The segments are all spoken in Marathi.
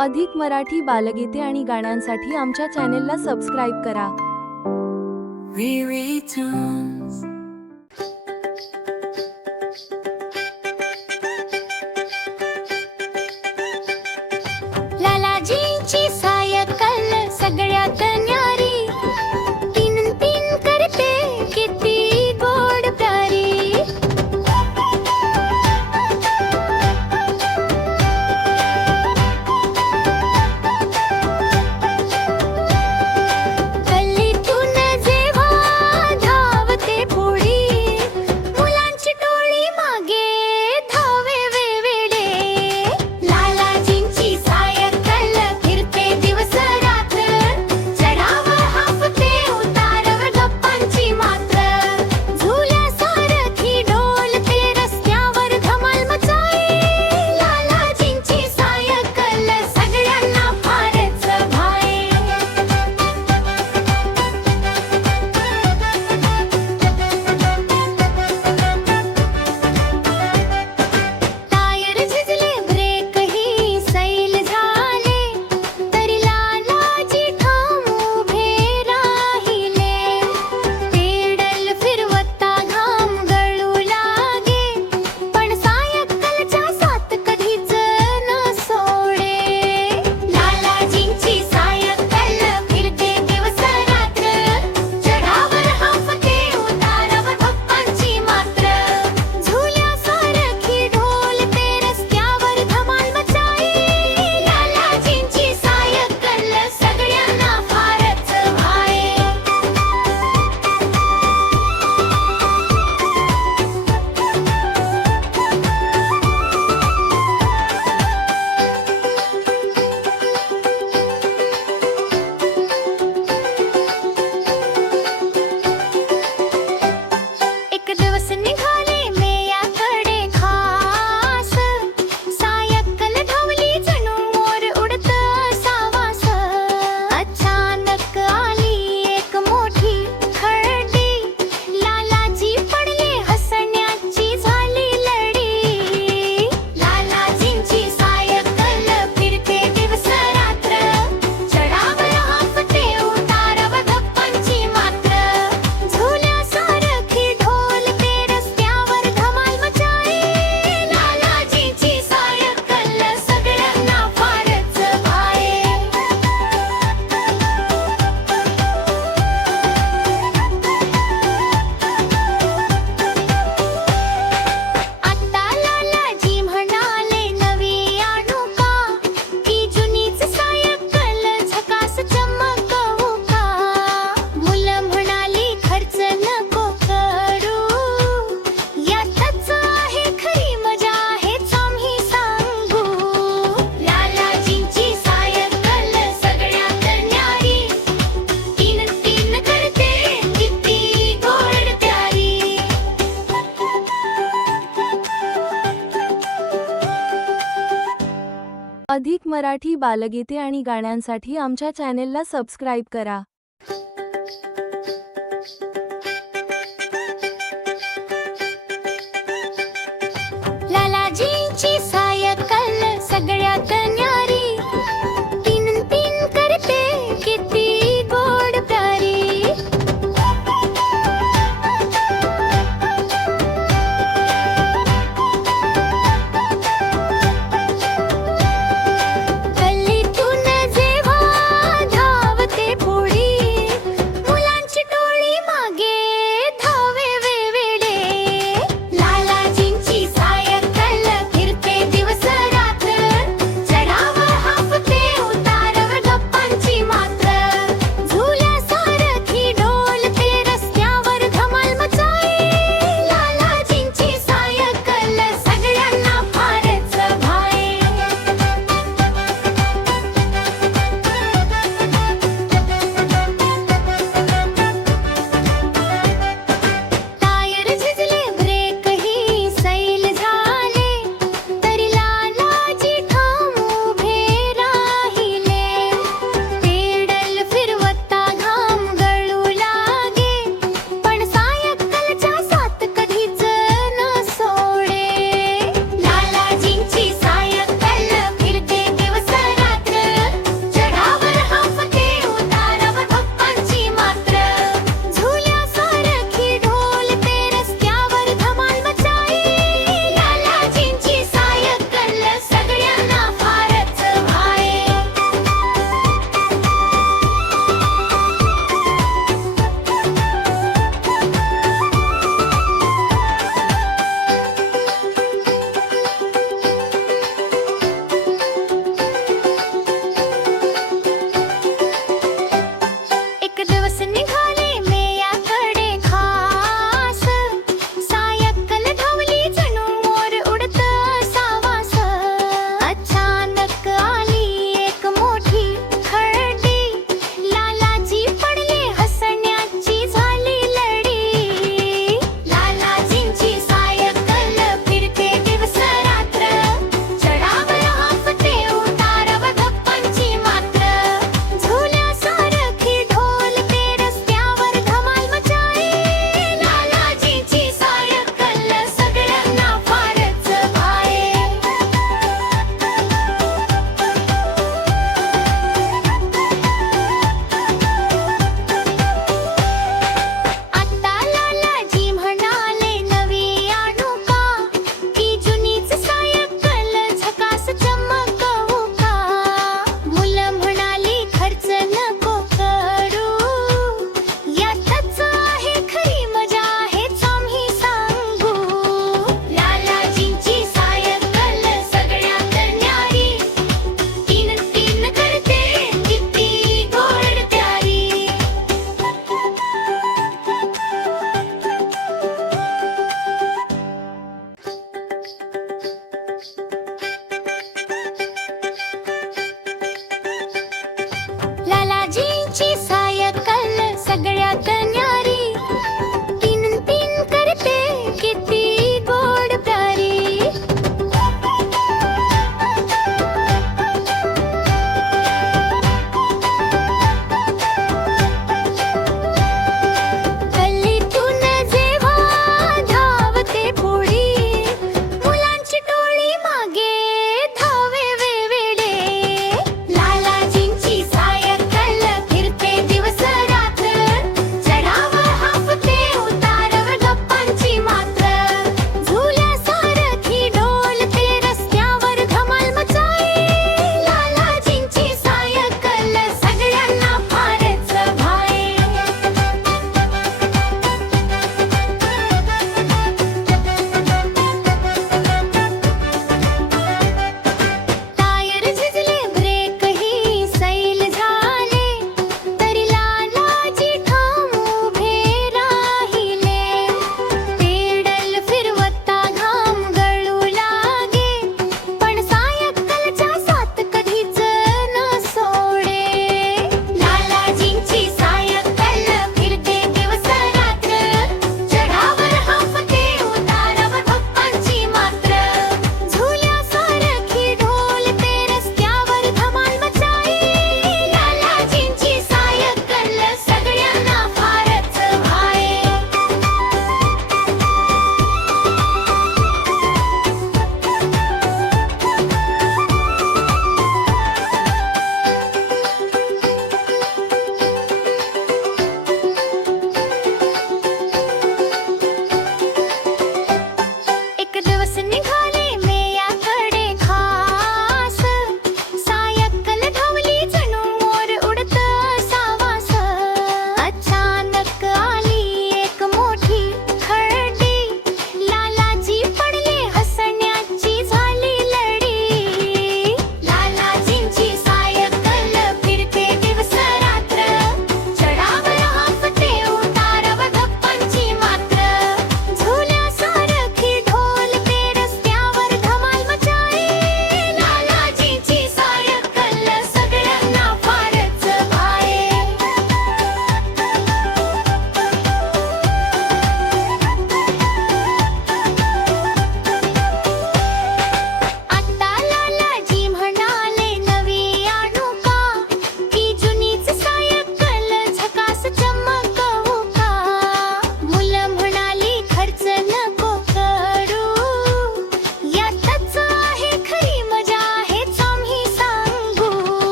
अधिक मराठी बालगीते आणि गाण्यांसाठी आमच्या चॅनेलला सबस्क्राईब करा. Riri Tunes. लालाजींची सायकल सगळ्यात न्यारी, तीन तीन करते किती गोड प्यारी. गल्लीतून जेव्हा धावते पुढी, मुलांची टोळी मागे धावे वेडे. लालाजींची सायकल फिरते दिवस रात्र, चढाव हापते उतारव गप्पांची मात्र. झुल्या सारखी डोलते रस्त्यावर धमाल मचाई, लालाजींची सायकल सगळ्यांना फारच भाई. टायर झिजले ब्रेकही सैल झाले, तरी लालाजी ठाम उभे राहिले. पेडल फिरवता घाम गळू लागे, पण सायकलच्या साथ कधीच न सोडे. लालाजींची सायकल फिरते दिवस रात्र, चढावर हापते उतारावर गप्पांची मात्र. झुल्या सारखी ढोलते रस्त्यावर धमाल मचाई, लालाजींची सायकल सगळ्यांना फारच भाई. एक दिवस निघाले मेयाकडे खास, सायकल धावली जणू मोर उडत सावास. अचानक आली एक मोठी खळदी, लालाजी पडले हसण्याची झाली लढी. लालाजींची सायकल फिरते दिवस रात्र, चढावर हापते उतारावर गप्पांची मात्र. झुल्या सारखी ढोलते रस्त्यावर धमाल मचाई, लालाजींची सायकल सगळ्यांना फारच भाई. आता लालाजी म्हणाले नवी आणू का, की जुनीच सायकल झकास चमकवू का. मुलं म्हणाली खर्च नको करू, यातच आहे खरी मजा हेच आम्ही सांगू. लालाजींची सायकल सगळ्यात न्यारी, तीन तीन करते किती गोड प्यारी. अधिक मराठी बालगीते आणि गाण्यांसाठी आमच्या चॅनेलला सबस्क्राईब करा. लालाजींची सायकल सगळ्यात न्यारी, तीन तीन करते किती गोड प्यारी. गल्लीतून जेव्हा धावते पुढी,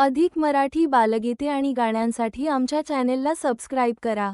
अधिक मराठी बालगीते आणि गाण्यांसाठी आमच्या चॅनेलला सबस्क्राईब करा.